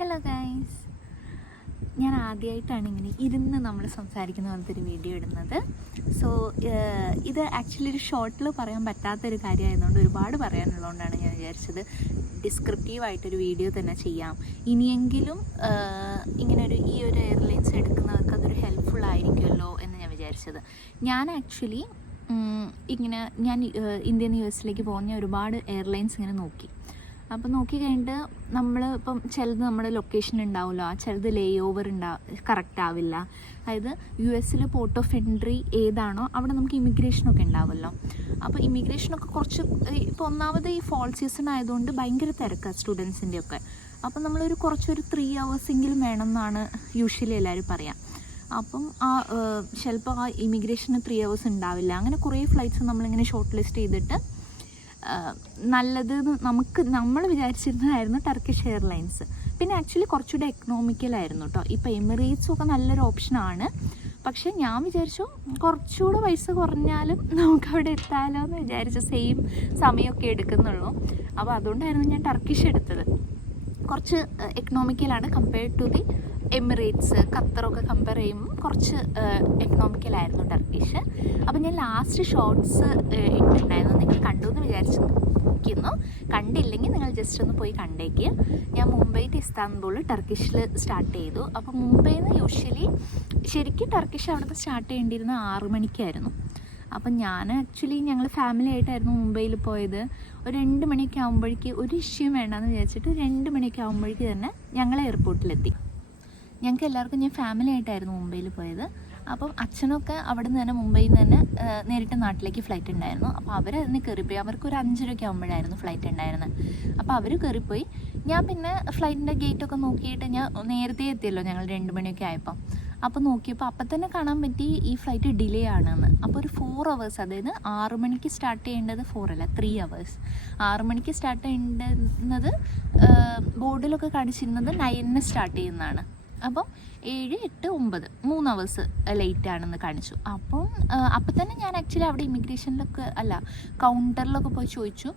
Hello guys, ഞാൻ ആദ്യമായിട്ടാണ് ഇങ്ങനെ ഇരുന്ന് നമ്മൾ സംസാരിക്കുന്ന പോലത്തെ ഒരു വീഡിയോ ഇടുന്നത്. സോ ഇത് ആക്ച്വലി ഒരു ഷോർട്ടിൽ പറയാൻ പറ്റാത്തൊരു കാര്യമായതുകൊണ്ട് ഒരുപാട് പറയാനുള്ളതുകൊണ്ടാണ് ഞാൻ വിചാരിച്ചത് ഡിസ്ക്രിപ്റ്റീവായിട്ടൊരു വീഡിയോ തന്നെ ചെയ്യാം. ഇനിയെങ്കിലും ഈ ഒരു എയർലൈൻസ് എടുക്കുന്നവർക്ക് അതൊരു ഹെൽപ്ഫുൾ ആയിരിക്കുമല്ലോ എന്ന് ഞാൻ വിചാരിച്ചത്. ഞാൻ ആക്ച്വലി ഞാൻ ഇന്ത്യയിൽ നിന്ന് US പോകുന്ന ഒരുപാട് എയർലൈൻസ് ഇങ്ങനെ നോക്കി. അപ്പോൾ നോക്കി കഴിഞ്ഞിട്ട് നമ്മൾ ഇപ്പം ചിലത് നമ്മുടെ ലൊക്കേഷൻ ഉണ്ടാവില്ല, ചിലത് ലേ ഓവർ കറക്റ്റ് ആവില്ല. അതായത് US പോർട്ട് ഓഫ് എൻട്രി ഏതാണോ അവിടെ നമുക്ക് ഇമിഗ്രേഷനൊക്കെ ഉണ്ടാവുമല്ലോ. അപ്പോൾ ഇമിഗ്രേഷനൊക്കെ കുറച്ച് ഇപ്പോൾ ഒന്നാമത് ഈ ഫോൾ സീസൺ ആയതുകൊണ്ട് ഭയങ്കര തിരക്കാണ് സ്റ്റുഡൻസിൻ്റെ ഒക്കെ. അപ്പോൾ നമ്മളൊരു കുറച്ചൊരു 3 hours വേണമെന്നാണ് യൂഷ്വലി എല്ലാവരും പറയാം. അപ്പം ചിലപ്പോൾ ആ ഇമിഗ്രേഷന് 3 hours ഉണ്ടാവില്ല. അങ്ങനെ കുറേ ഫ്ലൈറ്റ്സ് നമ്മളിങ്ങനെ ഷോർട്ട് ലിസ്റ്റ് ചെയ്തിട്ട് നല്ലത് നമ്മൾ വിചാരിച്ചിരുന്നതായിരുന്നു ടർക്കിഷ് എയർലൈൻസ്. പിന്നെ ആക്ച്വലി കുറച്ചുകൂടെ എക്കണോമിക്കലായിരുന്നു കേട്ടോ. ഇപ്പോൾ എമിറേറ്റ്സൊക്കെ നല്ലൊരു ഓപ്ഷനാണ്. പക്ഷേ ഞാൻ വിചാരിച്ചു കുറച്ചുകൂടെ പൈസ കുറഞ്ഞാലും നമുക്കവിടെ എത്താമല്ലോ എന്ന് വിചാരിച്ചു. സെയിം സമയമൊക്കെ എടുക്കുന്നുള്ളൂ. അപ്പോൾ അതുകൊണ്ടായിരുന്നു ഞാൻ ടർക്കിഷ് എടുത്തത്. കുറച്ച് എക്കണോമിക്കലാണ് കമ്പയർഡ് ടു ദി എമിറേറ്റ്സ്. ഖത്തറൊക്കെ കമ്പയർ ചെയ്യുമ്പോൾ കുറച്ച് എക്കണോമിക്കലായിരുന്നു ടർക്കിഷ്. അപ്പോൾ ഞാൻ ലാസ്റ്റ് ഷോർട്സ് ഇട്ടിട്ടുണ്ടായിരുന്നു. നിങ്ങൾ കണ്ടു എന്ന് വിചാരിച്ചിരിക്കുന്നു. കണ്ടില്ലെങ്കിൽ നിങ്ങൾ ജസ്റ്റ് ഒന്ന് പോയി കണ്ടേക്ക്. ഞാൻ മുംബൈ ടു ഇസ്താൻബുൾ ടർക്കിഷിൽ സ്റ്റാർട്ട് ചെയ്തു. അപ്പോൾ മുംബൈയിൽ നിന്ന് ശരിക്കും ടർക്കിഷ് അവിടുത്തെ സ്റ്റാർട്ട് ചെയ്യേണ്ടിയിരുന്ന 6 മണിക്കായിരുന്നു. അപ്പം ഞങ്ങൾ ഫാമിലി ആയിട്ടായിരുന്നു മുംബൈയിൽ പോയത്. ഒരു 2 മണിയൊക്കെ ആകുമ്പോഴേക്ക് ഒരു ഇഷ്യൂ വേണ്ടെന്ന് വിചാരിച്ചിട്ട് 2 മണിയൊക്കെ ആകുമ്പോഴേക്ക് തന്നെ ഞങ്ങൾ എയർപോർട്ടിലെത്തി. ഞങ്ങൾക്ക് എല്ലാവർക്കും ഞാൻ ഫാമിലി ആയിട്ടായിരുന്നു മുംബൈയിൽ പോയത്. അപ്പം അച്ഛനൊക്കെ അവിടെ നിന്ന് തന്നെ മുംബൈയിൽ നിന്ന് തന്നെ നേരിട്ട് നാട്ടിലേക്ക് ഫ്ലൈറ്റ് ഉണ്ടായിരുന്നു. അപ്പോൾ അവരതിന് കയറിപ്പോയി. അവർക്ക് ഒരു 5:30 ആകുമ്പോഴായിരുന്നു ഫ്ലൈറ്റ് ഉണ്ടായിരുന്നത്. അപ്പോൾ അവർ കയറിപ്പോയി. ഞാൻ പിന്നെ ഫ്ലൈറ്റിൻ്റെ ഗേറ്റൊക്കെ നോക്കിയിട്ട് ഞാൻ നേരത്തെ എത്തിയല്ലോ, ഞങ്ങൾ 2 മണിയൊക്കെ ആയപ്പോൾ. അപ്പോൾ നോക്കിയപ്പോൾ അപ്പം തന്നെ കാണാൻ പറ്റി ഈ ഫ്ലൈറ്റ് ഡിലേ ആണെന്ന്. അപ്പോൾ ഒരു 4 hours, അതായത് 6 മണിക്ക് സ്റ്റാർട്ട് ചെയ്യേണ്ടത് 4 അല്ല 3 hours. 6 മണിക്ക് സ്റ്റാർട്ട് ചെയ്യേണ്ടുന്നത് ബോർഡിലൊക്കെ കാണിച്ചിരുന്നത് 9 സ്റ്റാർട്ട് ചെയ്യുന്നതാണ്. അപ്പം 7, 8, 9 3 hours ലേറ്റാണെന്ന് കാണിച്ചു. അപ്പം തന്നെ ഞാൻ ആക്ച്വലി അവിടെ കൗണ്ടറിലൊക്കെ പോയി ചോദിച്ചു,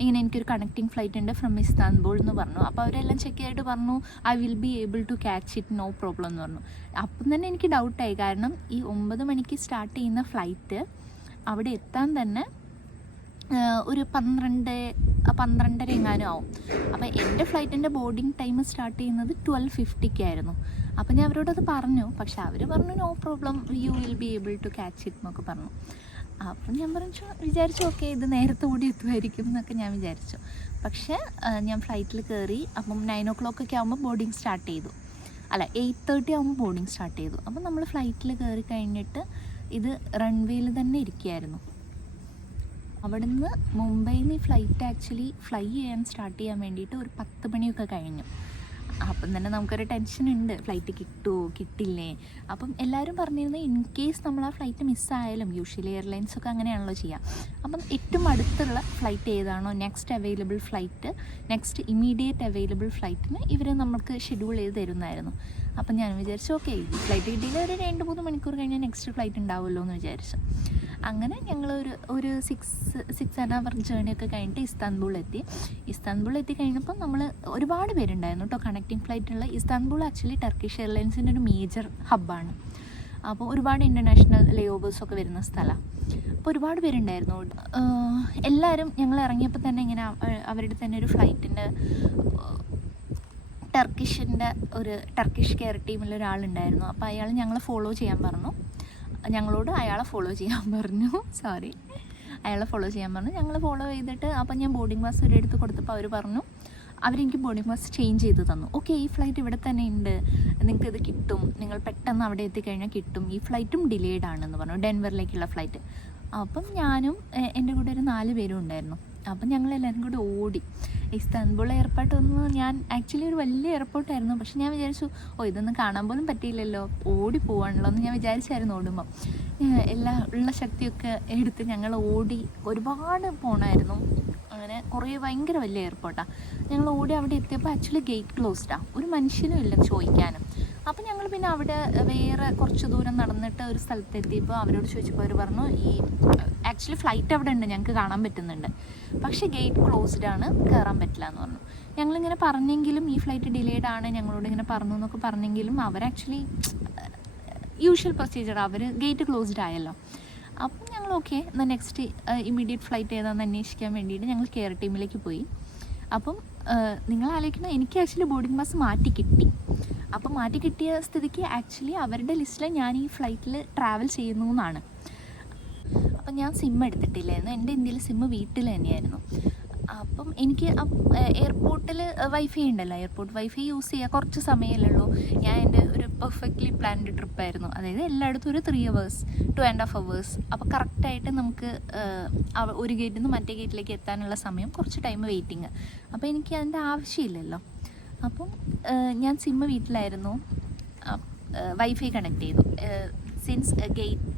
ഇങ്ങനെ എനിക്കൊരു കണക്റ്റിംഗ് ഫ്ലൈറ്റ് ഉണ്ട് ഫ്രം ഇസ്താൻബുൾ എന്ന് പറഞ്ഞു. അപ്പോൾ അവരെല്ലാം ചെക്ക് ചെയ്തിട്ട് പറഞ്ഞു I will be able to catch it, no problem എന്ന് പറഞ്ഞു. അപ്പം തന്നെ എനിക്ക് ഡൗട്ടായി. കാരണം ഈ 9 മണിക്ക് സ്റ്റാർട്ട് ചെയ്യുന്ന ഫ്ലൈറ്റ് അവിടെ എത്താൻ തന്നെ ഒരു 12:30 എങ്ങാനും ആവും. അപ്പോൾ എൻ്റെ ഫ്ലൈറ്റിൻ്റെ ബോർഡിങ് ടൈം സ്റ്റാർട്ട് ചെയ്യുന്നത് 12:50 അപ്പോൾ ഞാൻ അവരോടത് പറഞ്ഞു. പക്ഷെ അവർ പറഞ്ഞു no problem, you will be able to catch it എന്നൊക്കെ പറഞ്ഞു. അപ്പം ഞാൻ വിചാരിച്ചു ഓക്കെ ഇത് നേരത്തെ ഓടി എത്തുമായിരിക്കും എന്നൊക്കെ ഞാൻ വിചാരിച്ചു. പക്ഷേ ഞാൻ ഫ്ലൈറ്റിൽ കയറി. അപ്പം 9 o'clock ആകുമ്പോൾ ബോർഡിങ് സ്റ്റാർട്ട് ചെയ്തു. 8:30 ആകുമ്പോൾ ബോർഡിങ് സ്റ്റാർട്ട് ചെയ്തു. അപ്പം നമ്മൾ ഫ്ലൈറ്റിൽ കയറി കഴിഞ്ഞിട്ട് ഇത് റൺവേയിൽ തന്നെ ഇരിക്കുകയായിരുന്നു. അവിടുന്ന് മുംബൈയിൽ നിന്ന് ഫ്ലൈറ്റ് ആക്ച്വലി ഫ്ലൈ സ്റ്റാർട്ട് ചെയ്യാൻ വേണ്ടിയിട്ട് ഒരു 10 മണിയൊക്കെ കഴിഞ്ഞു. അപ്പം തന്നെ നമുക്കൊരു ടെൻഷനുണ്ട്, ഫ്ലൈറ്റ് കിട്ടുമോ കിട്ടില്ലേ. അപ്പം എല്ലാവരും പറഞ്ഞിരുന്നത് ഇൻ കേസ് നമ്മൾ ആ ഫ്ലൈറ്റ് മിസ്സായാലും, യൂഷ്വലി എയർലൈൻസൊക്കെ അങ്ങനെയാണല്ലോ ചെയ്യുക. അപ്പം ഏറ്റവും അടുത്തുള്ള ഫ്ലൈറ്റ് ഏതാണോ നെക്സ്റ്റ് ഇമ്മീഡിയറ്റ് അവൈലബിൾ ഫ്ലൈറ്റിന് ഇവർ നമുക്ക് ഷെഡ്യൂൾ ചെയ്ത് തരുന്നതായിരുന്നു. അപ്പം ഞാൻ വിചാരിച്ചു ഓക്കെ ഈ ഫ്ലൈറ്റ് കിട്ടിയില്ല, ഒരു 2-3 മണിക്കൂർ കഴിഞ്ഞാൽ നെക്സ്റ്റ് ഫ്ലൈറ്റ് ഉണ്ടാവുമല്ലോ എന്ന് വിചാരിച്ചു. അങ്ങനെ ഞങ്ങൾ ഒരു 6 hour ജേണിയൊക്കെ കഴിഞ്ഞിട്ട് ഇസ്താൻബുൾ എത്തി കഴിഞ്ഞപ്പോൾ നമ്മൾ ഒരുപാട് പേരുണ്ടായിരുന്നു കേട്ടോ കണക്റ്റിംഗ് ഫ്ലൈറ്റുള്ള. ഇസ്താൻബുൾ ആക്ച്വലി ടർക്കിഷ് എയർലൈൻസിൻ്റെ ഒരു മേജർ ഹബ്ബാണ്. അപ്പോൾ ഒരുപാട് ഇൻ്റർനാഷണൽ ലേ ഓവേഴ്സൊക്കെ വരുന്ന സ്ഥലമാണ്. അപ്പോൾ ഒരുപാട് പേരുണ്ടായിരുന്നു. എല്ലാവരും ഞങ്ങൾ ഇറങ്ങിയപ്പോൾ തന്നെ ഇങ്ങനെ അവരുടെ തന്നെ ഒരു ഫ്ലൈറ്റിൻ്റെ ടർക്കിഷ് കെയർ ടീമിൽ ഒരാളുണ്ടായിരുന്നു. അപ്പോൾ അയാൾ ഞങ്ങളെ ഫോളോ ചെയ്യാൻ പറഞ്ഞു. അയാളെ ഫോളോ ചെയ്യാൻ പറഞ്ഞു. ഞങ്ങൾ ഫോളോ ചെയ്തിട്ട് അപ്പം ഞാൻ ബോർഡിംഗ് പാസ് ഒരിടത്ത് കൊടുത്തപ്പോൾ അവർ പറഞ്ഞു, അവരെനിക്ക് ബോർഡിംഗ് പാസ് ചേഞ്ച് ചെയ്ത് തന്നു. ഓക്കെ ഈ ഫ്ലൈറ്റ് ഇവിടെ തന്നെ ഉണ്ട്, നിങ്ങൾക്കിത് കിട്ടും, നിങ്ങൾ പെട്ടെന്ന് അവിടെ എത്തിക്കഴിഞ്ഞാൽ കിട്ടും, ഈ ഫ്ലൈറ്റും ഡിലേഡ് ആണെന്ന് പറഞ്ഞു, ഡെൻവറിലേക്കുള്ള ഫ്ലൈറ്റ്. അപ്പം ഞാനും എൻ്റെ കൂടെ ഒരു 4 പേരും ഉണ്ടായിരുന്നു. അപ്പം ഞങ്ങളെല്ലാവരും കൂടി ഓടി. ഇസ്താൻബുൾ എയർപോർട്ടൊന്നും ഞാൻ ആക്ച്വലി ഒരു വലിയ എയർപോർട്ടായിരുന്നു. പക്ഷെ ഞാൻ വിചാരിച്ചു ഇതൊന്നും കാണാൻ പോലും പറ്റിയില്ലല്ലോ, ഓടി പോവാണല്ലോ എന്ന് ഞാൻ വിചാരിച്ചായിരുന്നു. ഓടുമ്പോൾ ഉള്ള ശക്തിയൊക്കെ എടുത്ത് ഞങ്ങൾ ഓടി. ഒരുപാട് പോകണമായിരുന്നു. അങ്ങനെ ഭയങ്കര വലിയ എയർപോർട്ടാണ്. ഞങ്ങൾ ഓടി അവിടെ എത്തിയപ്പോൾ ആക്ച്വലി ഗേറ്റ് ക്ലോസ്ഡാണ്, ഒരു മനുഷ്യനും ഇല്ല ചോദിക്കാനും. അപ്പം ഞങ്ങൾ പിന്നെ അവിടെ വേറെ കുറച്ച് ദൂരം നടന്നിട്ട് ഒരു സ്ഥലത്തെത്തിയപ്പോൾ അവരോട് ചോദിച്ചപ്പോൾ അവർ പറഞ്ഞു ആക്ച്വലി ഫ്ലൈറ്റ് അവിടെ ഉണ്ട്, ഞങ്ങൾക്ക് കാണാൻ പറ്റുന്നുണ്ട്, പക്ഷേ ഗേറ്റ് ക്ലോസ്ഡ് ആണ്, കയറാൻ പറ്റില്ല എന്ന് പറഞ്ഞു. ഞങ്ങളിങ്ങനെ പറഞ്ഞെങ്കിലും ഈ ഫ്ലൈറ്റ് ഡിലേഡ് ആണ് ഞങ്ങളോട് ഇങ്ങനെ പറഞ്ഞു എന്നൊക്കെ പറഞ്ഞെങ്കിലും അവർ ആക്ച്വലി യൂഷ്വൽ പ്രൊസീജിയർ, അവർ ഗേറ്റ് ക്ലോസ്ഡ് ആയല്ലോ. അപ്പം ഞങ്ങൾ ഓക്കെ എന്നാൽ നെക്സ്റ്റ് ഇമ്മീഡിയറ്റ് ഫ്ലൈറ്റ് ഏതാണെന്ന് അന്വേഷിക്കാൻ വേണ്ടിയിട്ട് ഞങ്ങൾ കെയർ ടീമിലേക്ക് പോയി. അപ്പം നിങ്ങൾ ആലോചിക്കണം, എനിക്ക് ആക്ച്വലി ബോർഡിംഗ് പാസ് മാറ്റി കിട്ടി. അപ്പം മാറ്റി കിട്ടിയ സ്ഥിതിക്ക് ആക്ച്വലി അവരുടെ ലിസ്റ്റിൽ ഞാൻ ഈ ഫ്ലൈറ്റിൽ ട്രാവൽ ചെയ്യുന്നു എന്നാണ്. അപ്പം ഞാൻ സിം എടുത്തിട്ടില്ലായിരുന്നു, എൻ്റെ ഇന്ത്യയിൽ സിം വീട്ടിൽ തന്നെയായിരുന്നു. അപ്പം എനിക്ക് എയർപോർട്ടിൽ വൈഫൈ ഉണ്ടല്ലോ, എയർപോർട്ട് വൈഫൈ യൂസ് ചെയ്യുക കുറച്ച് സമയമല്ലേ ഉള്ളൂ. ഞാൻ എൻ്റെ ഒരു പെർഫെക്റ്റ്ലി പ്ലാൻഡ് ട്രിപ്പായിരുന്നു, അതായത് എല്ലായിടത്തും ഒരു 3 hours 2.5 hours. അപ്പോൾ കറക്റ്റായിട്ട് നമുക്ക് ഒരു ഗേറ്റിൽ നിന്ന് മറ്റേ ഗേറ്റിലേക്ക് എത്താനുള്ള സമയം, കുറച്ച് ടൈം വെയിറ്റിങ്. അപ്പോൾ എനിക്ക് അതിൻ്റെ ആവശ്യമില്ലല്ലോ. അപ്പം ഞാൻ സിം വീട്ടിലായിരുന്നു, വൈഫൈ കണക്ട് ചെയ്തു. സിൻസ് ഗേറ്റ്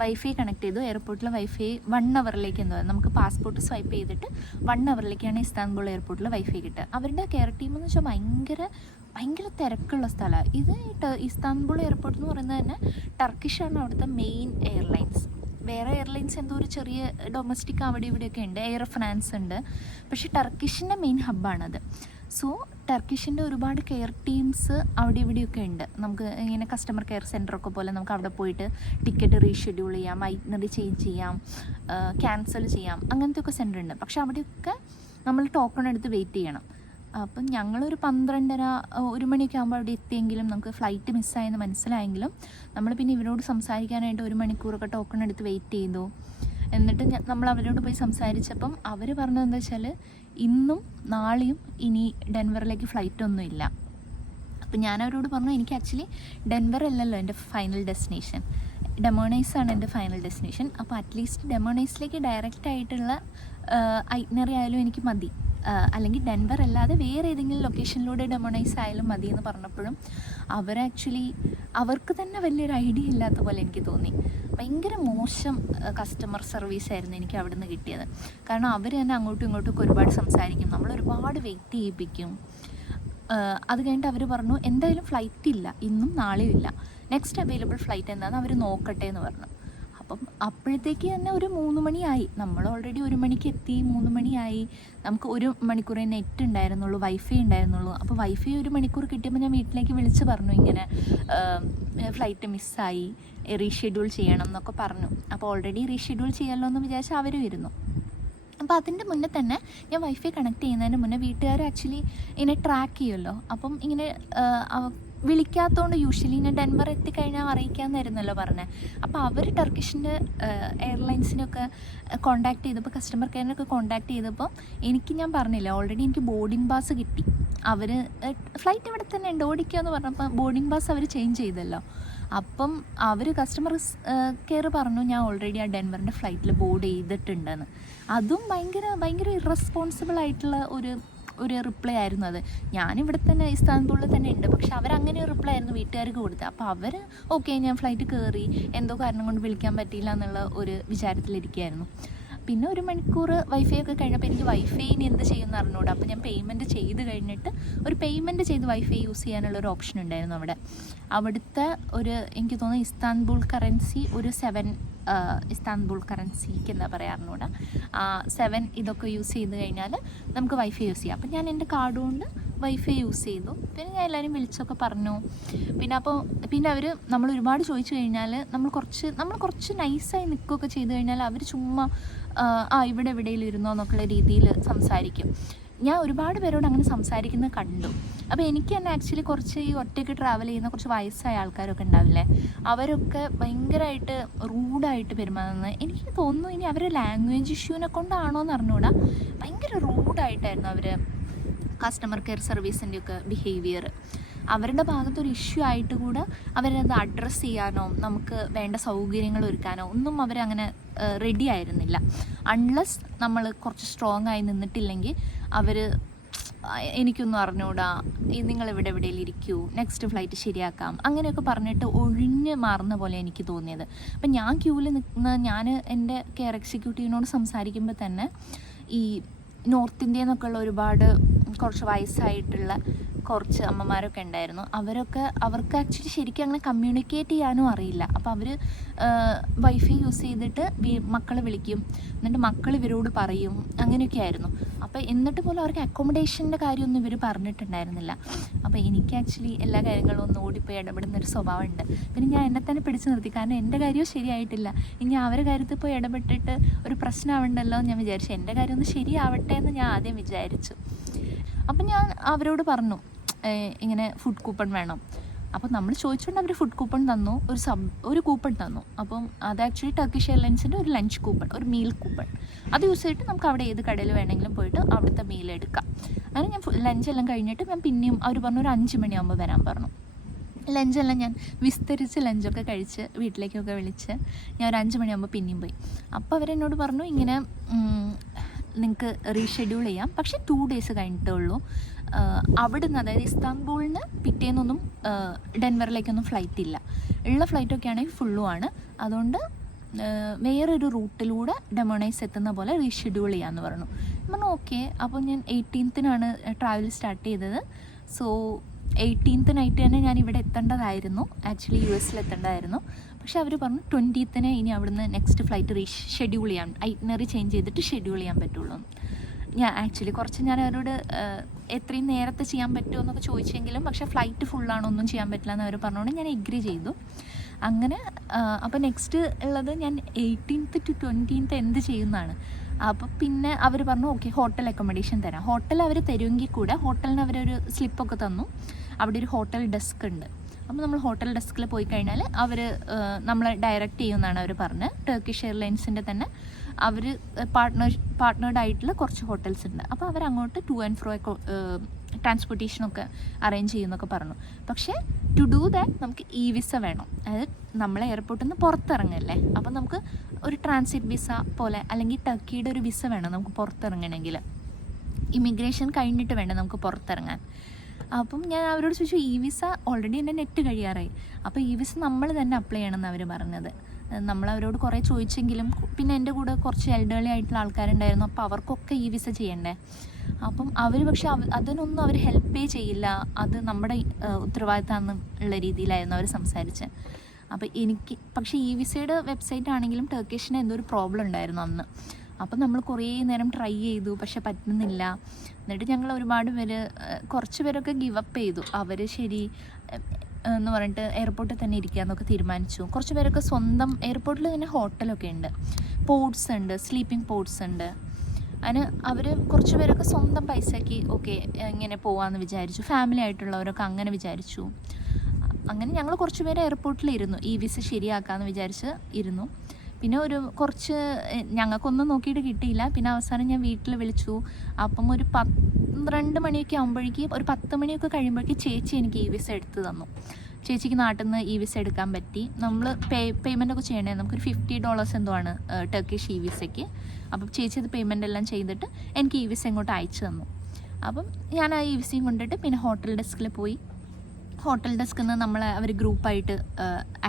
വൈഫൈ കണക്ട് ചെയ്തു. എയർപോർട്ടിൽ വൈഫൈ 1 hourലേക്ക് എന്താ നമുക്ക് പാസ്പോർട്ട് സ്വൈപ്പ് ചെയ്തിട്ട് 1 hourലേക്കാണ് ഇസ്താൻബുൾ എയർപോർട്ടിൽ വൈഫൈ കിട്ടുക. അവരുടെ കെയർ ടീം എന്ന് വെച്ചാൽ ഭയങ്കര തിരക്കുള്ള സ്ഥലമാണ് ഇത്. ഇസ്താൻബുൾ എയർപോർട്ട് എന്ന് പറയുന്നത് തന്നെ ടർക്കിഷാണ് അവിടുത്തെ മെയിൻ എയർലൈൻസ്. വേറെ എയർലൈൻസ് എന്തോ ഒരു ചെറിയ ഡൊമസ്റ്റിക് അവിടെ ഇവിടെയൊക്കെ ഉണ്ട്, എയർ ഫ്രാൻസ് ഉണ്ട്, പക്ഷേ ടർക്കിഷിൻ്റെ മെയിൻ ഹബ്ബാണത്. സോ ടർക്കിഷിൻ്റെ ഒരുപാട് കെയർ ടീംസ് അവിടെ ഇവിടെയൊക്കെ ഉണ്ട്. നമുക്ക് ഇങ്ങനെ കസ്റ്റമർ കെയർ സെൻറ്ററൊക്കെ പോലെ നമുക്ക് അവിടെ പോയിട്ട് ടിക്കറ്റ് റീഷെഡ്യൂൾ ചെയ്യാം, ഐറ്റിനറി ചേഞ്ച് ചെയ്യാം, ക്യാൻസൽ ചെയ്യാം, അങ്ങനത്തെ ഒക്കെ സെൻറ്റർ ഉണ്ട്. പക്ഷെ അവിടെയൊക്കെ നമ്മൾ ടോക്കൺ എടുത്ത് വെയിറ്റ് ചെയ്യണം. അപ്പം ഞങ്ങളൊരു 12:30-1 മണിയൊക്കെ ആകുമ്പോൾ അവിടെ എത്തിയെങ്കിലും നമുക്ക് ഫ്ലൈറ്റ് മിസ്സായെന്ന് മനസ്സിലായെങ്കിലും നമ്മൾ പിന്നെ ഇവരോട് സംസാരിക്കാനായിട്ട് 1 മണിക്കൂറൊക്കെ ടോക്കൺ എടുത്ത് വെയിറ്റ് ചെയ്തു. എന്നിട്ട് നമ്മൾ അവരോട് പോയി സംസാരിച്ചപ്പം അവർ പറഞ്ഞത് എന്താ വെച്ചാൽ ഇന്നും നാളെയും ഇനി ഡെൻവറിലേക്ക് ഫ്ലൈറ്റ് ഒന്നും ഇല്ല. അപ്പം ഞാൻ അവരോട് പറഞ്ഞു എനിക്ക് ആക്ച്വലി ഡെൻവർ അല്ലല്ലോ എൻ്റെ ഫൈനൽ ഡെസ്റ്റിനേഷൻ, ഡെമോണൈസാണ് എൻ്റെ ഫൈനൽ ഡെസ്റ്റിനേഷൻ. അപ്പോൾ അറ്റ്ലീസ്റ്റ് ഡെമോണൈസിലേക്ക് ഡയറക്റ്റ് ആയിട്ടുള്ള ഐറ്റ്നറി ആയാലും എനിക്ക് മതി, അല്ലെങ്കിൽ ഡെൻവർ അല്ലാതെ വേറെ ഏതെങ്കിലും ലൊക്കേഷനിലൂടെ ഡെമോണൈസ് ആയാലും മതി എന്ന് പറഞ്ഞപ്പോഴും അവർക്ക് തന്നെ വലിയൊരു ഐഡിയ ഇല്ലാത്ത പോലെ എനിക്ക് തോന്നി. ഭയങ്കര മോശം കസ്റ്റമർ സർവീസ് ആയിരുന്നു എനിക്ക് അവിടെ നിന്ന് കിട്ടിയത്. കാരണം അവർ തന്നെ അങ്ങോട്ടും ഇങ്ങോട്ടും ഒരുപാട് സംസാരിക്കും, നമ്മൾ ഒരുപാട് വെയിറ്റ് ചെയ്യിപ്പിക്കും. അത് കഴിഞ്ഞിട്ട് അവർ പറഞ്ഞു എന്തായാലും ഫ്ലൈറ്റ് ഇല്ല, ഇന്നും നാളെയും ഇല്ല, നെക്സ്റ്റ് അവൈലബിൾ ഫ്ലൈറ്റ് എന്താണെന്ന് അവർ നോക്കട്ടെ എന്ന് പറഞ്ഞു. അപ്പം അപ്പോഴത്തേക്ക് തന്നെ ഒരു 3 മണിയായി. നമ്മൾ ഓൾറെഡി 1 മണിക്ക് എത്തി, 3 മണിയായി. നമുക്ക് 1 മണിക്കൂറേ നെറ്റ് ഉണ്ടായിരുന്നുള്ളൂ, വൈഫൈ ഉണ്ടായിരുന്നുള്ളൂ. അപ്പോൾ വൈഫൈ 1 മണിക്കൂർ കിട്ടിയപ്പോൾ ഞാൻ വീട്ടിലേക്ക് വിളിച്ച് പറഞ്ഞു ഇങ്ങനെ ഫ്ലൈറ്റ് മിസ്സായി, റീഷെഡ്യൂൾ ചെയ്യണം എന്നൊക്കെ പറഞ്ഞു. അപ്പോൾ ഓൾറെഡി റീഷെഡ്യൂൾ ചെയ്യാമല്ലോ എന്ന് വിചാരിച്ച് അവരും ഇരുന്നു. അപ്പോൾ അതിൻ്റെ മുന്നേ തന്നെ ഞാൻ വൈഫൈ കണക്ട് ചെയ്യുന്നതിന് മുന്നേ വീട്ടുകാർ ആക്ച്വലി ഇങ്ങനെ ട്രാക്ക് ചെയ്യുമല്ലോ. അപ്പം ഇങ്ങനെ വിളിക്കാത്തതുകൊണ്ട് യൂഷ്വലി ഞാൻ ഡെൻവർ എത്തിക്കഴിഞ്ഞാൽ അറിയിക്കാമെന്നായിരുന്നല്ലോ പറഞ്ഞത്. അപ്പോൾ അവർ ടർക്കിഷിൻ്റെ എയർലൈൻസിനൊക്കെ കോൺടാക്ട് ചെയ്തപ്പോൾ, കസ്റ്റമർ കെയറിനൊക്കെ കോൺടാക്ട് ചെയ്തപ്പോൾ ഞാൻ പറഞ്ഞില്ല ഓൾറെഡി എനിക്ക് ബോർഡിംഗ് പാസ് കിട്ടി. അവർ ഫ്ലൈറ്റ് ഇവിടെ തന്നെ ഉണ്ട് ഓടിക്കുക എന്ന് പറഞ്ഞപ്പോൾ ബോർഡിംഗ് പാസ് അവർ ചേഞ്ച് ചെയ്തല്ലോ. അപ്പം അവർ കസ്റ്റമർ കെയർ പറഞ്ഞു ഞാൻ ഓൾറെഡി ആ ഡെൻവറിൻ്റെ ഫ്ലൈറ്റിൽ ബോർഡ് ചെയ്തിട്ടുണ്ടെന്ന്. അതും ഭയങ്കര ഇറസ്പോൺസിബിൾ ആയിട്ടുള്ള ഒരു റിപ്ലൈ ആയിരുന്നു അത്. ഞാനിവിടെ തന്നെ ഇസ്താൻബുളിൽ തന്നെ ഉണ്ട്, പക്ഷെ അവരങ്ങനെ ഒരു റിപ്ലൈ ആയിരുന്നു വീട്ടുകാർക്ക് കൊടുത്തത്. അപ്പോൾ അവർ ഓക്കെ ഞാൻ ഫ്ലൈറ്റ് കയറി, എന്തോ കാരണം കൊണ്ട് വിളിക്കാൻ പറ്റിയില്ല എന്നുള്ള ഒരു വിചാരത്തിലിരിക്കുകയായിരുന്നു. പിന്നെ 1 മണിക്കൂർ വൈഫൈ ഒക്കെ കഴിഞ്ഞപ്പോൾ എനിക്ക് വൈഫൈന് എന്ത് ചെയ്യുമെന്ന് അറിഞ്ഞൂടാ. അപ്പോൾ ഞാൻ പേയ്മെൻറ്റ് ചെയ്ത് കഴിഞ്ഞിട്ട് ഒരു പേയ്മെൻറ്റ് ചെയ്ത് വൈഫൈ യൂസ് ചെയ്യാനുള്ളൊരു ഓപ്ഷൻ ഉണ്ടായിരുന്നു അവിടുത്തെ എനിക്ക് തോന്നുന്നു ഇസ്താൻബുൾ കറൻസി ഒരു 7 ഇസ്താൻബുൾ കറൻസിക്ക് എന്താ പറയുക അറിഞ്ഞൂടാ, 7 ഇതൊക്കെ യൂസ് ചെയ്ത് കഴിഞ്ഞാൽ നമുക്ക് വൈഫൈ യൂസ് ചെയ്യാം. അപ്പം ഞാൻ എൻ്റെ കാർഡ് കൊണ്ട് വൈഫൈ യൂസ് ചെയ്തു. പിന്നെ ഞാൻ എല്ലാവരും വിളിച്ചൊക്കെ പറഞ്ഞു. പിന്നെ അവർ നമ്മൾ ഒരുപാട് ചോദിച്ചു കഴിഞ്ഞാൽ നമ്മൾ കുറച്ച് നൈസായി നിൽക്കുകയൊക്കെ ചെയ്ത് കഴിഞ്ഞാൽ അവർ ചുമ്മാ ഇവിടെ എവിടെയെങ്കിലും ഇരുന്നോ എന്നൊക്കെയുള്ള രീതിയിൽ സംസാരിക്കും. ഞാൻ ഒരുപാട് പേരോട് അങ്ങനെ സംസാരിക്കുന്നത് കണ്ടു. അപ്പോൾ എനിക്ക് തന്നെ ആക്ച്വലി കുറച്ച് ഈ ഒറ്റയ്ക്ക് ട്രാവൽ ചെയ്യുന്ന കുറച്ച് വയസ്സായ ആൾക്കാരൊക്കെ ഉണ്ടാവില്ലേ, അവരൊക്കെ ഭയങ്കരമായിട്ട് റൂഡായിട്ട് പെരുമാറുന്നത് എനിക്ക് തോന്നുന്നു. ഇനി അവരുടെ ലാംഗ്വേജ് ഇഷ്യൂവിനെ കൊണ്ടാണോ എന്ന് അറിഞ്ഞുകൂടാ, ഭയങ്കര റൂഡായിട്ടായിരുന്നു അവർ കസ്റ്റമർ കെയർ സർവീസിൻ്റെയൊക്കെ ബിഹേവിയർ. അവരുടെ ഭാഗത്തൊരു ഇഷ്യൂ ആയിട്ട് കൂടെ അവരത് അഡ്രസ്സ് ചെയ്യാനോ നമുക്ക് വേണ്ട സൗകര്യങ്ങൾ ഒരുക്കാനോ ഒന്നും അവരങ്ങനെ റെഡി ആയിരുന്നില്ല. അൺലെസ് നമ്മൾ കുറച്ച് സ്ട്രോങ് ആയി നിന്നിട്ടില്ലെങ്കിൽ അവർ എനിക്കൊന്നും അറിഞ്ഞൂടാ, നിങ്ങളെവിടെ എവിടെയെങ്കിലും ഇരിക്കൂ, നെക്സ്റ്റ് ഫ്ലൈറ്റ് ശരിയാക്കാം, അങ്ങനെയൊക്കെ പറഞ്ഞിട്ട് ഒഴിഞ്ഞ് മാറുന്ന പോലെ എനിക്ക് തോന്നിയത്. അപ്പം ഞാൻ ക്യൂവിൽ ഞാൻ എൻ്റെ കെയർ എക്സിക്യൂട്ടീവിനോട് സംസാരിക്കുമ്പോൾ തന്നെ ഈ നോർത്ത് ഇന്ത്യയിൽ നിന്നൊക്കെ ഉള്ള ഒരുപാട് കുറച്ച് വയസ്സായിട്ടുള്ള കുറച്ച് അമ്മമാരൊക്കെ ഉണ്ടായിരുന്നു. അവർക്ക് ആക്ച്വലി ശരിക്കും അങ്ങനെ കമ്മ്യൂണിക്കേറ്റ് ചെയ്യാനും അറിയില്ല. അപ്പോൾ അവർ വൈഫൈ യൂസ് ചെയ്തിട്ട് മക്കൾ വിളിക്കും, എന്നിട്ട് മക്കൾ ഇവരോട് പറയും, അങ്ങനെയൊക്കെ ആയിരുന്നു. അപ്പോൾ എന്നിട്ട് പോലും അവർക്ക് അക്കോമഡേഷൻ്റെ കാര്യമൊന്നും ഇവർ പറഞ്ഞിട്ടുണ്ടായിരുന്നില്ല. അപ്പോൾ എനിക്ക് ആക്ച്വലി എല്ലാ കാര്യങ്ങളും ഒന്ന് ഓടിപ്പോയി ഇടപെടുന്നൊരു സ്വഭാവമുണ്ട്. പിന്നെ ഞാൻ എന്നെ തന്നെ പിടിച്ചു നിർത്തി, കാരണം എൻ്റെ കാര്യവും ശരിയായിട്ടില്ല, ഇനി അവരുടെ കാര്യത്തിൽ പോയി ഇടപെട്ടിട്ട് ഒരു പ്രശ്നമാവണ്ടല്ലോ എന്ന് ഞാൻ വിചാരിച്ചു. എൻ്റെ കാര്യം ഒന്ന് ശരിയാവട്ടെ എന്ന് ഞാൻ ആദ്യം വിചാരിച്ചു. അപ്പം ഞാൻ അവരോട് പറഞ്ഞു ഇങ്ങനെ ഫുഡ് കൂപ്പൺ വേണം. അപ്പോൾ നമ്മൾ ചോദിച്ചുകൊണ്ട് അവർ ഫുഡ് കൂപ്പൺ തന്നു, ഒരു കൂപ്പൺ തന്നു. അപ്പം അത് ആക്ച്വലി ടർക്കിഷ് എയർലൈൻസിൻ്റെ ഒരു ലഞ്ച് കൂപ്പൺ, ഒരു മീൽ കൂപ്പൺ. അത് യൂസ് ചെയ്തിട്ട് നമുക്ക് അവിടെ ഏത് കടയിൽ വേണമെങ്കിലും പോയിട്ട് അവിടുത്തെ മീൽ എടുക്കാം. അങ്ങനെ ഞാൻ ലഞ്ചെല്ലാം കഴിഞ്ഞിട്ട് ഞാൻ പിന്നെയും അവർ പറഞ്ഞു ഒരു 5 മണിയാകുമ്പോൾ വരാൻ പറഞ്ഞു. ലഞ്ചെല്ലാം ഞാൻ വിസ്തരിച്ച് ലഞ്ചൊക്കെ കഴിച്ച് വീട്ടിലേക്കൊക്കെ വിളിച്ച് ഞാൻ ഒരു 5 മണിയാകുമ്പോൾ പിന്നെയും പോയി. അപ്പോൾ അവരെന്നോട് പറഞ്ഞു ഇങ്ങനെ നിങ്ങൾക്ക് റീഷെഡ്യൂൾ ചെയ്യാം, പക്ഷേ 2 ഡേയ്സ് കഴിഞ്ഞിട്ടേ ഉള്ളൂ. അവിടുന്ന്, അതായത് ഇസ്താംബൂളിൽ നിന്ന് പിറ്റേന്നൊന്നും ഡെൻവറിലേക്കൊന്നും ഫ്ലൈറ്റ് ഇല്ല, ഉള്ള ഫ്ലൈറ്റൊക്കെ ആണെങ്കിൽ ഫുള്ളുമാണ്. അതുകൊണ്ട് വേറൊരു റൂട്ടിലൂടെ ഡെമോണൈസ് എത്തുന്ന പോലെ റീഷെഡ്യൂൾ ചെയ്യാമെന്ന് പറഞ്ഞു. പറഞ്ഞു ഓക്കെ. അപ്പോൾ ഞാൻ 18-നാണ് ട്രാവൽ സ്റ്റാർട്ട് ചെയ്തത്. സോ 18th നൈറ്റ് തന്നെ ഞാൻ ഇവിടെ എത്തേണ്ടതായിരുന്നു, ആക്ച്വലി US എത്തേണ്ടതായിരുന്നു. പക്ഷെ അവർ പറഞ്ഞു 20th ഇനി അവിടുന്ന് നെക്സ്റ്റ് ഫ്ലൈറ്റ് ഷെഡ്യൂൾ ചെയ്യാൻ, ഐറ്റിനറി ചേഞ്ച് ചെയ്തിട്ട് ഷെഡ്യൂൾ ചെയ്യാൻ പറ്റുള്ളൂ. ഞാൻ ആക്ച്വലി കുറച്ച് ഞാൻ അവരോട് എത്രയും നേരത്തെ ചെയ്യാൻ പറ്റുമോ എന്നൊക്കെ ചോദിച്ചെങ്കിലും, പക്ഷേ ഫ്ലൈറ്റ് ഫുള്ളാണോ ഒന്നും ചെയ്യാൻ പറ്റില്ല എന്ന് അവർ പറഞ്ഞുകൊണ്ട് ഞാൻ എഗ്രി ചെയ്തു. അങ്ങനെ അപ്പോൾ നെക്സ്റ്റ് ഉള്ളത് ഞാൻ 18th to 20th എന്ത് ചെയ്യുന്നതാണ്. അപ്പോൾ പിന്നെ അവർ പറഞ്ഞു ഓക്കെ ഹോട്ടൽ അക്കോമഡേഷൻ തരാം. ഹോട്ടൽ അവർ തരുമെങ്കിൽ കൂടെ ഹോട്ടലിന് അവരൊരു സ്ലിപ്പൊക്കെ തന്നു, അവിടെ ഒരു ഹോട്ടൽ ഡെസ്ക് ഉണ്ട്. അപ്പോൾ നമ്മൾ ഹോട്ടൽ ഡെസ്കിൽ പോയി കഴിഞ്ഞാൽ അവർ നമ്മളെ ഡയറക്റ്റ് ചെയ്യുമെന്നാണ് അവർ പറഞ്ഞത്. ടർക്കിഷ് എയർലൈൻസിൻ്റെ തന്നെ അവർ പാർട്ട്നേർഡായിട്ടുള്ള കുറച്ച് ഹോട്ടൽസ് ഉണ്ട്. അപ്പോൾ അവരങ്ങോട്ട് ടു ആൻഡ് ഫ്രോ ട്രാൻസ്പോർട്ടേഷനൊക്കെ അറേഞ്ച് ചെയ്യുമെന്നൊക്കെ പറഞ്ഞു. പക്ഷേ ടു ഡൂ ദാറ്റ് നമുക്ക് വിസ വേണം. അതായത് നമ്മളെ എയർപോർട്ടിൽ നിന്ന് പുറത്തിറങ്ങല്ലേ, അപ്പോൾ നമുക്ക് ഒരു ട്രാൻസിറ്റ് വിസ പോലെ അല്ലെങ്കിൽ ടർക്കിയുടെ ഒരു വിസ വേണം നമുക്ക് പുറത്തിറങ്ങണമെങ്കിൽ. ഇമിഗ്രേഷൻ കഴിഞ്ഞിട്ട് വേണം നമുക്ക് പുറത്തിറങ്ങാൻ. അപ്പം ഞാൻ അവരോട് ചോദിച്ചു വിസ ഓൾറെഡി എൻ്റെ നെറ്റ് കഴിയാറായി, അപ്പോൾ വിസ നമ്മൾ തന്നെ അപ്ലൈ ചെയ്യണമെന്ന് അവർ പറഞ്ഞത്. നമ്മളവരോട് കുറേ ചോദിച്ചെങ്കിലും പിന്നെ എൻ്റെ കൂടെ കുറച്ച് എൽഡർലി ആയിട്ടുള്ള ആൾക്കാരുണ്ടായിരുന്നു, അപ്പോൾ അവർക്കൊക്കെ വിസ ചെയ്യണ്ടേ. അപ്പം അവർ പക്ഷെ അതിനൊന്നും അവർ ഹെൽപ്പേ ചെയ്യില്ല, അത് നമ്മുടെ ഉത്തരവാദിത്തമാണെന്നുള്ള രീതിയിലായിരുന്നു അവർ സംസാരിച്ചത്. അപ്പോൾ എനിക്ക് പക്ഷേ വിസയുടെ വെബ്സൈറ്റ് ആണെങ്കിലും ടർക്കിഷിന് എന്തോ ഒരു പ്രോബ്ലം ഉണ്ടായിരുന്നു അന്ന്. അപ്പം നമ്മൾ കുറേ നേരം ട്രൈ ചെയ്തു, പക്ഷെ പറ്റുന്നില്ല. എന്നിട്ട് ഞങ്ങൾ ഒരുപാട് പേര്, കുറച്ച് പേരൊക്കെ ഗിവ് അപ്പ് ചെയ്തു. അവർ ശരി എന്ന് പറഞ്ഞിട്ട് എയർപോർട്ടിൽ തന്നെ ഇരിക്കാമെന്നൊക്കെ തീരുമാനിച്ചു. കുറച്ച് പേരൊക്കെ സ്വന്തം എയർപോർട്ടിൽ തന്നെ ഹോട്ടലൊക്കെ ഉണ്ട്, പോഡ്സ് ഉണ്ട്, സ്ലീപ്പിംഗ് പോഡ്സ് ഉണ്ട്. അതിന് അവർ കുറച്ച് പേരൊക്കെ സ്വന്തം പൈസയ്ക്ക് ഓക്കെ ഇങ്ങനെ പോകാമെന്ന് വിചാരിച്ചു. ഫാമിലി ആയിട്ടുള്ളവരൊക്കെ അങ്ങനെ വിചാരിച്ചു. അങ്ങനെ ഞങ്ങൾ കുറച്ച് പേര് എയർപോർട്ടിലിരുന്നു, വിസ ശരിയാക്കാമെന്ന് വിചാരിച്ച് ഇരുന്നു. പിന്നെ കുറച്ച് ഞങ്ങൾക്കൊന്നും നോക്കിയിട്ട് കിട്ടിയില്ല. പിന്നെ അവസാനം ഞാൻ വീട്ടിൽ വിളിച്ചു. അപ്പം ഒരു 12 മണിയൊക്കെ ആകുമ്പോഴേക്ക്, ഒരു 10 മണിയൊക്കെ കഴിയുമ്പോഴേക്ക് ചേച്ചി എനിക്ക് വിസ എടുത്ത് തന്നു. ചേച്ചിക്ക് നാട്ടിൽ നിന്ന് വിസ എടുക്കാൻ പറ്റി. നമ്മൾ പേയ്മെൻറ്റൊക്കെ ചെയ്യണേ, നമുക്കൊരു $50 എന്തോ ആണ് ടർക്കിഷ് വിസയ്ക്ക്. അപ്പം ചേച്ചി അത് പേയ്മെൻ്റ് എല്ലാം ചെയ്തിട്ട് എനിക്ക് വിസ ഇങ്ങോട്ട് അയച്ചു തന്നു. അപ്പം ഞാൻ ആ വിസയും കൊണ്ടിട്ട് പിന്നെ ഹോട്ടൽ ഡെസ്കിൽ പോയി. ഹോട്ടൽ ഡെസ്കിൽ നിന്ന് അവർ ഗ്രൂപ്പായിട്ട്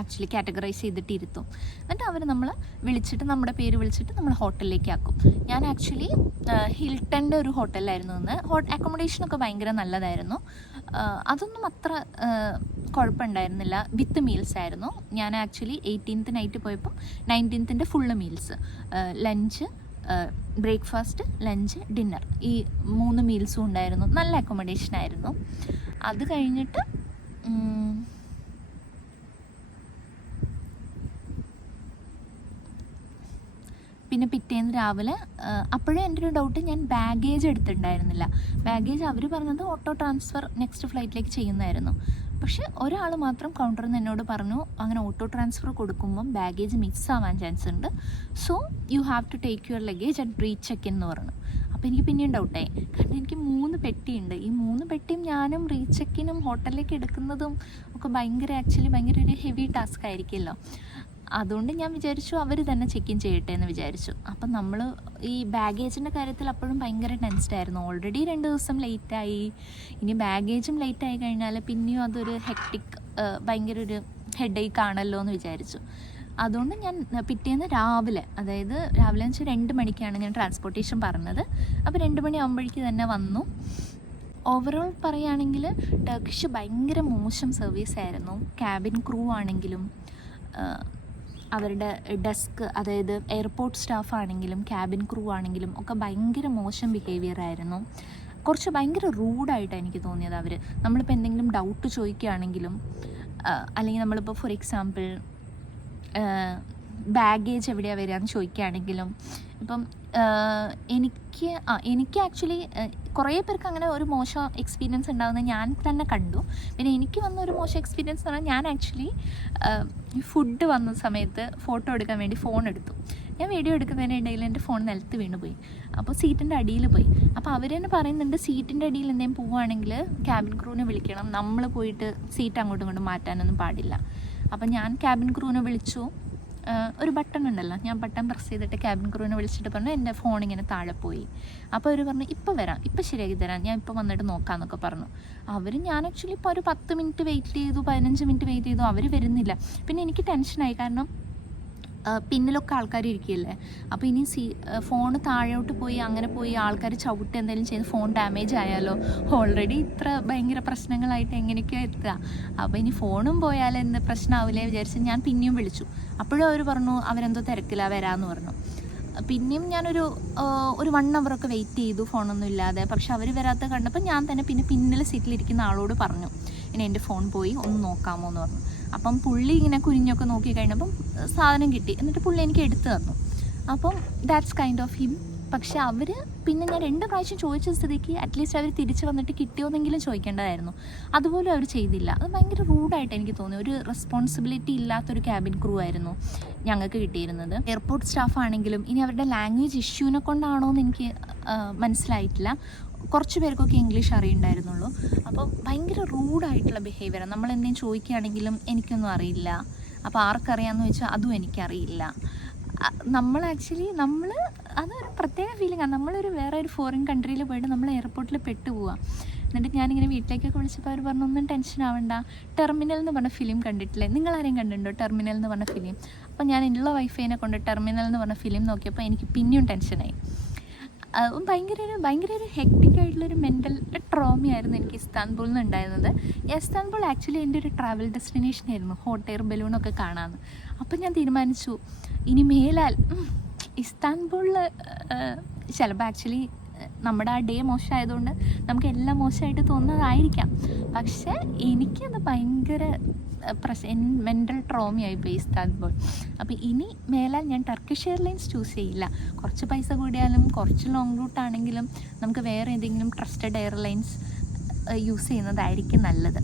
ആക്ച്വലി കാറ്റഗറൈസ് ചെയ്തിട്ട് ഇരുത്തും. എന്നിട്ട് അവർ നമ്മളെ വിളിച്ചിട്ട് നമ്മുടെ പേര് വിളിച്ചിട്ട് നമ്മൾ ഹോട്ടലിലേക്ക് ആക്കും. ഞാൻ ആക്ച്വലി ഹിൽട്ടൻ്റെ ഒരു ഹോട്ടലിലായിരുന്നു നിന്ന്. അക്കോമഡേഷനൊക്കെ ഭയങ്കര നല്ലതായിരുന്നു, അതൊന്നും അത്ര കുഴപ്പമുണ്ടായിരുന്നില്ല. വിത്ത് മീൽസ് ആയിരുന്നു. ഞാൻ ആക്ച്വലി 18th നൈറ്റ് പോയപ്പോൾ 19th full meals, lunch, breakfast, lunch, dinner, ഈ 3 മീൽസും ഉണ്ടായിരുന്നു. നല്ല അക്കോമഡേഷൻ ആയിരുന്നു. അത് കഴിഞ്ഞിട്ട് പിന്നെ പിറ്റേന്ന് രാവിലെ, അപ്പോഴും എൻ്റെ ഒരു ഡൗട്ട്, ഞാൻ ബാഗേജ് എടുത്തിട്ടുണ്ടായിരുന്നില്ല. ബാഗേജ് അവർ പറഞ്ഞത് ഓട്ടോ ട്രാൻസ്ഫർ നെക്സ്റ്റ് ഫ്ലൈറ്റിലേക്ക് ചെയ്യുന്നതായിരുന്നു. പക്ഷേ ഒരാൾ മാത്രം കൗണ്ടറിൽ നിന്ന് എന്നോട് പറഞ്ഞു അങ്ങനെ ഓട്ടോ ട്രാൻസ്ഫർ കൊടുക്കുമ്പം ബാഗേജ് മിക്സ് ആവാൻ ചാൻസ് ഉണ്ട്, so you have to take your luggage and recheck എന്ന് പറഞ്ഞു. അപ്പോൾ എനിക്ക് പിന്നെയും ഡൗട്ടായി, കാരണം എനിക്ക് 3 പെട്ടിയുണ്ട്. ഈ 3 പെട്ടിയും ഞാനും റീചെക്കിനും ഹോട്ടലിലേക്ക് എടുക്കുന്നതും ഒക്കെ ഭയങ്കര ഒരു ഹെവി ടാസ്ക് ആയിരിക്കുമല്ലോ. അതുകൊണ്ട് ഞാൻ വിചാരിച്ചു അവർ തന്നെ ചെക്ക് ഇൻ ചെയ്യട്ടെ എന്ന് വിചാരിച്ചു. അപ്പം നമ്മൾ ഈ ബാഗേജിൻ്റെ കാര്യത്തിൽ അപ്പോഴും ഭയങ്കര ടെൻസ്ഡ് ആയിരുന്നു. ഓൾറെഡി 2 ദിവസം ലേറ്റായി, ഇനി ബാഗേജും ലേറ്റായി കഴിഞ്ഞാൽ പിന്നെയും അതൊരു ഹെക്ടിക്, ഭയങ്കര ഒരു ഹെഡേക്ക് ആണല്ലോ എന്ന് വിചാരിച്ചു. അതുകൊണ്ട് ഞാൻ പിറ്റേന്ന് രാവിലെ, അതായത് രാവിലെ എന്ന് വെച്ചാൽ 2 മണിക്കാണ് ഞാൻ ട്രാൻസ്പോർട്ടേഷൻ പറഞ്ഞത്. അപ്പോൾ 2 മണി ആകുമ്പോഴേക്ക് തന്നെ വന്നു. ഓവറോൾ പറയുകയാണെങ്കിൽ ടർക്കിഷ് ഭയങ്കര മോശം സർവീസ് ആയിരുന്നു. ക്യാബിൻ ക്രൂ ആണെങ്കിലും അവരുടെ ഡെസ്ക്, അതായത് എയർപോർട്ട് സ്റ്റാഫ് ആണെങ്കിലും ക്യാബിൻ ക്രൂ ആണെങ്കിലും ഒക്കെ ഭയങ്കര മോശം ബിഹേവിയർ ആയിരുന്നു. കുറച്ച് ഭയങ്കര റൂഡായിട്ടാണ് എനിക്ക് തോന്നിയത് അവർ. നമ്മളിപ്പോൾ എന്തെങ്കിലും ഡൗട്ട് ചോദിക്കുകയാണെങ്കിലും അല്ലെങ്കിൽ നമ്മളിപ്പോൾ ഫോർ എക്സാമ്പിൾ ബാഗേജ് എവിടെയാണ് വരിക എന്ന് ചോദിക്കുകയാണെങ്കിലും, ഇപ്പം എനിക്ക് ആക്ച്വലി കുറേ പേർക്ക് അങ്ങനെ ഒരു മോശം എക്സ്പീരിയൻസ് ഉണ്ടാകുന്നത് ഞാൻ തന്നെ കണ്ടു. പിന്നെ എനിക്ക് വന്ന ഒരു മോശം എക്സ്പീരിയൻസ് എന്ന് പറഞ്ഞാൽ, ഞാൻ ആക്ച്വലി ഫുഡ് വന്ന സമയത്ത് ഫോട്ടോ എടുക്കാൻ വേണ്ടി ഫോൺ എടുത്തു. ഞാൻ വീഡിയോ എടുക്കുന്നതിനിടയിൽ എൻ്റെ ഫോൺ നിലത്ത് വീണ് പോയി. അപ്പോൾ സീറ്റിൻ്റെ അടിയിൽ പോയി. അപ്പോൾ അവർ തന്നെ പറയുന്നുണ്ട്, സീറ്റിൻ്റെ അടിയിൽ എന്തെങ്കിലും പോവുകയാണെങ്കിൽ ക്യാബിൻ ക്രൂവിനെ വിളിക്കണം, നമ്മൾ പോയിട്ട് സീറ്റ് അങ്ങോട്ടും ഇങ്ങോട്ടും മാറ്റാനൊന്നും പാടില്ല. അപ്പം ഞാൻ ക്യാബിൻ ക്രൂവിനെ വിളിച്ചു. ഒരു ബട്ടൺ ഉണ്ടല്ലോ, ഞാൻ ബട്ടൺ പ്രസ് ചെയ്തിട്ട് ക്യാബിൻ ക്രൂവിനെ വിളിച്ചിട്ട് പറഞ്ഞു എൻ്റെ ഫോൺ ഇങ്ങനെ താഴെ പോയി. അപ്പോൾ അവർ പറഞ്ഞു ഇപ്പോൾ വരാം, ഇപ്പോൾ ശരിയാക്കി തരാം, ഞാൻ ഇപ്പോൾ വന്നിട്ട് നോക്കാമെന്നൊക്കെ പറഞ്ഞു. ഞാൻ ആക്ച്വലി ഇപ്പോൾ ഒരു 10 മിനിറ്റ് വെയിറ്റ് ചെയ്തു, 15 മിനിറ്റ് വെയിറ്റ് ചെയ്തു, അവർ വരുന്നില്ല. പിന്നെ എനിക്ക് ടെൻഷനായി, കാരണം പിന്നിലൊക്കെ ആൾക്കാർ ഇരിക്കുകയല്ലേ. അപ്പോൾ ഇനി ഫോൺ താഴോട്ട് പോയി അങ്ങനെ പോയി ആൾക്കാർ ചവിട്ട് എന്തെങ്കിലും ചെയ്ത് ഫോൺ ഡാമേജ് ആയാലോ, ഓൾറെഡി ഇത്ര ഭയങ്കര പ്രശ്നങ്ങളായിട്ട് എങ്ങനെയൊക്കെയോ എത്തുക. അപ്പോൾ ഇനി ഫോണും പോയാൽ എന്ത് പ്രശ്നമാവില്ലേ വിചാരിച്ച് ഞാൻ പിന്നെയും വിളിച്ചു. അപ്പോഴും അവർ പറഞ്ഞു അവരെന്തോ തിരക്കില്ല, വരാമെന്ന് പറഞ്ഞു. പിന്നെയും ഞാനൊരു 1 അവറൊക്കെ വെയിറ്റ് ചെയ്തു ഫോണൊന്നും ഇല്ലാതെ. പക്ഷെ അവർ വരാത്ത കണ്ടപ്പോൾ ഞാൻ തന്നെ പിന്നെ പിന്നിൽ സീറ്റിലിരിക്കുന്ന ആളോട് പറഞ്ഞു, ഇനി എൻ്റെ ഫോൺ പോയി ഒന്ന് നോക്കാമോ എന്ന് പറഞ്ഞു. അപ്പം പുള്ളി ഇങ്ങനെ കുനിഞ്ഞൊക്കെ നോക്കി കഴിഞ്ഞപ്പം സാധനം കിട്ടി. എന്നിട്ട് പുള്ളി എനിക്ക് എടുത്തു തന്നു. അപ്പം ദാറ്റ്സ് കൈൻഡ് ഓഫ് ഹിം. പക്ഷെ അവർ പിന്നെ ഞാൻ 2 പ്രാവശ്യം ചോദിച്ച സ്ഥിതിക്ക് അറ്റ്ലീസ്റ്റ് അവർ തിരിച്ച് വന്നിട്ട് കിട്ടിയോന്നെങ്കിലും ചോദിക്കേണ്ടതായിരുന്നു. അതുപോലും അവർ ചെയ്തില്ല. അത് ഭയങ്കര റൂഡായിട്ട് എനിക്ക് തോന്നി. ഒരു റെസ്പോൺസിബിലിറ്റി ഇല്ലാത്തൊരു ക്യാബിൻ ക്രൂ ആയിരുന്നു ഞങ്ങൾക്ക് കിട്ടിയിരുന്നത്. എയർപോർട്ട് സ്റ്റാഫ് ആണെങ്കിലും ഇനി അവരുടെ ലാംഗ്വേജ് ഇഷ്യൂനെ കൊണ്ടാണോ എന്ന് എനിക്ക് മനസ്സിലായിട്ടില്ല. കുറച്ച് പേർക്കൊക്കെ ഇംഗ്ലീഷ് അറിയുണ്ടായിരുന്നുള്ളൂ. അപ്പോൾ ഭയങ്കര റൂഡായിട്ടുള്ള ബിഹേവിയർ. നമ്മളെന്തെങ്കിലും ചോദിക്കുകയാണെങ്കിലും എനിക്കൊന്നും അറിയില്ല, അപ്പോൾ ആർക്കറിയാമെന്ന് ചോദിച്ചാൽ അതും എനിക്കറിയില്ല. നമ്മൾ അതൊരു പ്രത്യേക ഫീലിംഗാണ്. നമ്മളൊരു വേറെ ഒരു ഫോറിൻ കൺട്രിയിൽ പോയിട്ട് നമ്മൾ എയർപോർട്ടിൽ പെട്ടുപോവുക. എന്നിട്ട് ഞാനിങ്ങനെ വീട്ടിലേക്കൊക്കെ വിളിച്ചപ്പോൾ അവർ പറഞ്ഞു, ഒന്നും ടെൻഷൻ ആവണ്ട, ടെർമിനൽ എന്ന് പറഞ്ഞ ഫിലിം കണ്ടിട്ടില്ലേ, നിങ്ങളാരെയും കണ്ടിട്ടുണ്ടോ ടെർമിനൽ എന്ന് പറഞ്ഞ ഫിലിം? അപ്പോൾ ഞാൻ ഉള്ള വൈഫൈനെ കൊണ്ട് ടെർമിനൽ എന്ന് പറഞ്ഞ ഫിലിം നോക്കിയപ്പോൾ എനിക്ക് പിന്നെയും ടെൻഷനായി. ഭയങ്കര ഒരു ഹെക്ടിക് ആയിട്ടുള്ളൊരു മെൻ്റൽ ട്രോമയായിരുന്നു എനിക്ക് ഇസ്താൻബുളിൽ നിന്ന് ഉണ്ടായിരുന്നത്. ഇസ്താൻബുൾ ആക്ച്വലി എൻ്റെ ഒരു ട്രാവൽ ഡെസ്റ്റിനേഷൻ ആയിരുന്നു, ഹോട്ട് എയർ ബലൂണൊക്കെ കാണാമെന്ന്. അപ്പം ഞാൻ തീരുമാനിച്ചു, ഇനി മേലാൽ ഇസ്താൻബുളിൽ ചിലപ്പോൾ ആക്ച്വലി നമ്മുടെ ആ ഡേ മോശമായതുകൊണ്ട് നമുക്ക് എല്ലാം മോശമായിട്ട് തോന്നുന്നതായിരിക്കാം. പക്ഷേ എനിക്കത് ഭയങ്കര മെൻ്റൽ ട്രോമയായിപ്പോയി ഇസ്താൻബുൾ. അപ്പോൾ ഇനി മേലാൽ ഞാൻ ടർക്കിഷ് എയർലൈൻസ് ചൂസ് ചെയ്യില്ല. കുറച്ച് പൈസ കൂടിയാലും കുറച്ച് ലോങ് റൂട്ടാണെങ്കിലും നമുക്ക് വേറെ ഏതെങ്കിലും ട്രസ്റ്റഡ് എയർലൈൻസ് യൂസ് ചെയ്യുന്നതായിരിക്കും നല്ലത്.